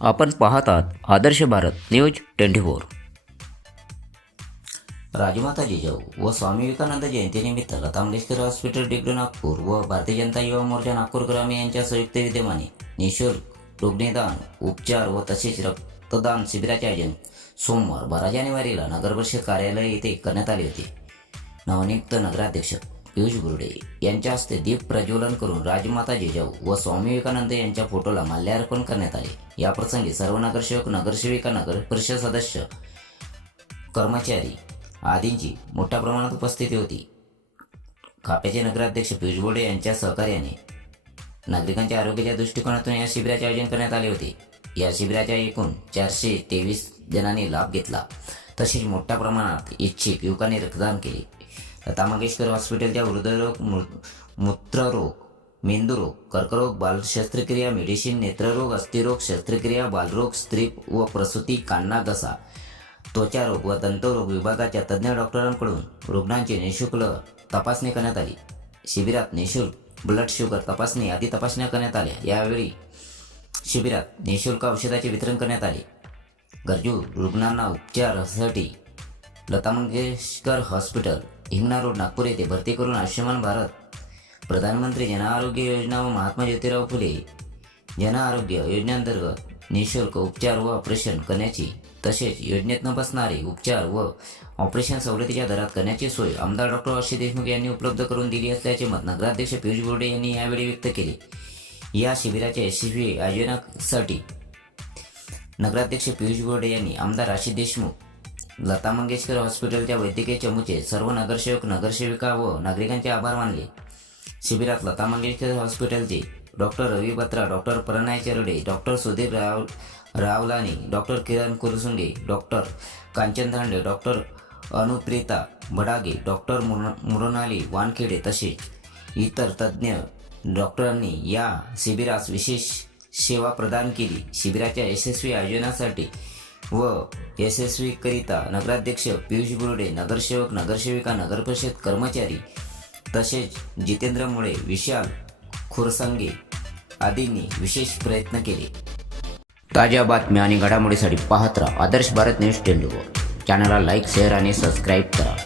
आपण पाहतात Adarsh Bharat news twenty four. Rajmata Jijau व स्वामी विवेकानंद जयंतीनिमित्त लता मंगेशकर हॉस्पिटल डिग्री नागपूर व भारतीय जनता युवा मोर्चा नागपूर ग्रामीण यांच्या संयुक्त विद्यमाने निशुल्क रुग्णदान उपचार व तसेच रक्तदान शिबिराचे आयोजन सोमवार बारा जानेवारीला नगरपरिषद कार्यालय येथे करण्यात आले होते. नवनियुक्त नगराध्यक्ष पियुष गुरुडे यांच्या हस्ते दीप प्रज्वलन करून राजमाता जिजाऊ व स्वामी विवेकानंद यांच्या फोटोला माल्यार्पण करण्यात आले. या प्रसंगी सर्व नगरसेवक नगरसेविका नगर परिषद सदस्य कर्मचारी आदींची मोठ्या प्रमाणात उपस्थिती होती. खाप्याचे नगराध्यक्ष पियुष बोडे यांच्या सहकार्याने नागरिकांच्या आरोग्याच्या दृष्टिकोनातून या शिबिराचे आयोजन करण्यात आले होते. या शिबिराच्या एकूण चारशे तेवीस जणांनी लाभ घेतला. तसेच मोठ्या प्रमाणात इच्छिक युवकांनी रक्तदान केले. लता मंगेशकर हॉस्पिटलच्या हृदयरोग मूत्ररोग मेंदुरोग कर्करोग बाल शस्त्रक्रिया मेडिसिन नेत्ररोग अस्थिरोग शस्त्रक्रिया बालरोग स्त्री व प्रसूती कान्ना घसा त्वचारोग व दंतरोग विभागाच्या तज्ज्ञ डॉक्टरांकडून रुग्णांची निशुल्क तपासणी करण्यात आली. शिबिरात निशुल्क ब्लड शुगर तपासणी आदी तपासण्या करण्यात आल्या. यावेळी शिबिरात निशुल्क औषधाचे वितरण करण्यात आले. गरजू रुग्णांना उपचारासाठी लता मंगेशकर हॉस्पिटल हिंगणा रोड नागपूर येथे भरती करून आयुष्यमान भारत. प्रधानमंत्री जन आरोग्य योजना व महात्मा ज्योतिराव फुले जन आरोग्य योजनेअंतर्गत निशुल्क उपचार व ऑपरेशन करण्याची तसेच योजनेत न बसणारे उपचार व ऑपरेशन सवलतीच्या दरात करण्याची सोय आमदार डॉक्टर अक्षय देशमुख यांनी उपलब्ध करून दिली असल्याचे मत नगराध्यक्ष पियुष बोर्डे यांनी यावेळी व्यक्त केले. या शिबिराच्या यशस्वी आयोजनासाठी नगराध्यक्ष पियुष बोर्डे यांनी आमदार आशिष देशमुख लता मंगेशकर हॉस्पिटलच्या वैद्यकीय चमूचे सर्व नगरसेवक नगरसेविका व नागरिकांचे आभार मानले. शिबिरात लता मंगेशकर हॉस्पिटलचे doctor Ravi Batra doctor Pranay Charde doctor Sudhir Rao Rawlani doctor Kiran Kursunge doctor Kanchan Dhande doctor Anuprita Badage doctor Murrah- Mrunali Wankhede तसेच इतर तज्ज्ञ डॉक्टरांनी या शिबिरास विशेष सेवा प्रदान केली. शिबिराच्या यशस्वी आयोजनासाठी व यशस्वीकरिता नगराध्यक्ष पियुष बुरुडे नगरसेवक नगरसेविका नगरपरिषद कर्मचारी तसेच जितेंद्र मुळे विशाल खुरसंगे आदींनी विशेष प्रयत्न केले. ताज्या बातम्या आणि घडामोडीसाठी पाहत राहा आदर्श भारत न्यूज टेंडूवर चॅनलला लाईक शेअर आणि सबस्क्राईब करा.